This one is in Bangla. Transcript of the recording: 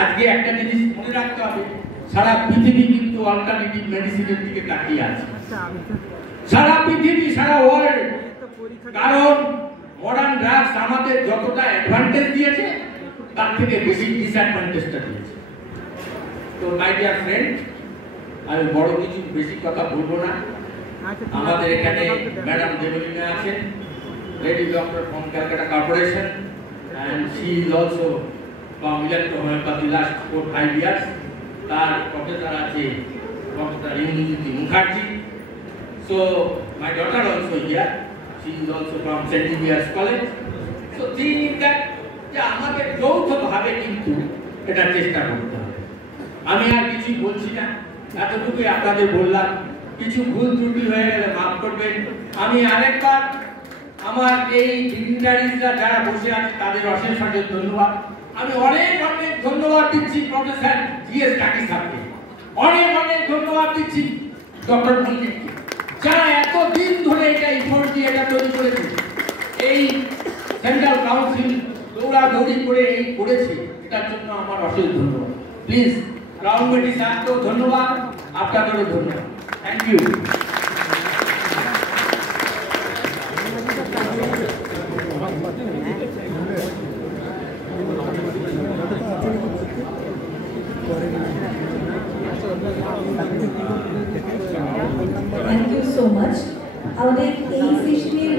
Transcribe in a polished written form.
আজকে একটা জিনিস মনে রাখতে হবে, সারা পৃথিবী কিন্তু অল্টারনেটিভ মেডিসিনের দিকে তাকিয়ে আছে, সারা পৃথিবী, সারা ওয়ার্ল্ড। কারণ মডার্ন ড্রাগস আমাদের যতটা অ্যাডভান্টেজ দিয়েছে তার থেকে বেশি ডিসঅ্যাডভান্টেজটা দিয়েছে। তো মাই ডিয়ার ফ্রেন্ড, আমি বড় কিছু বেশি কথা বলবো না। আমাদের এখানে ম্যাডাম দেবলীনা আছেন, lady doctor from Calcutta corporation, and she is also from electro-homeopathy last 4-5 years. তার প্রফেসর আছে doctor Indrajyoti Mukherjee. So my daughter also here, she is also from St. Xavier's College. So thing is that যে আমাকে যৌথভাবে কিন্তু এটা চেষ্টা করতে হবে। আমি আর কিছু বলছি না, এতটুকুই আপনাদের বললাম। কিছু ভুল ত্রুটি হয়ে গেলে মাফ করবেন। আমি আরেকবার আমার এই ডিগনিটারিজরা যারা বসে আছে তাদের অশেষ অশেষ ধন্যবাদ। আমি অনেক অনেক ধন্যবাদ দিচ্ছি প্রফেসর জিএস টাকি স্যারকে, অনেক অনেক ধন্যবাদ দিচ্ছি ডক্টর মল্লিককে, যারা এতদিন ধরে এটা ইফোর্ট দিয়ে এটা তৈরি করেছে। এই সেন্ট্রাল কাউন্সিল দৌড়াদৌড়ি করে এই করেছে, এটার জন্য আমার অশেষ ধন্যবাদ। প্লিজ রাউন্ড কমিটি স্যারকেও ধন্যবাদ, আপনাদেরও ধন্যবাদ। Thank you. Thank you so much. আমাদের এই সৃষ্টির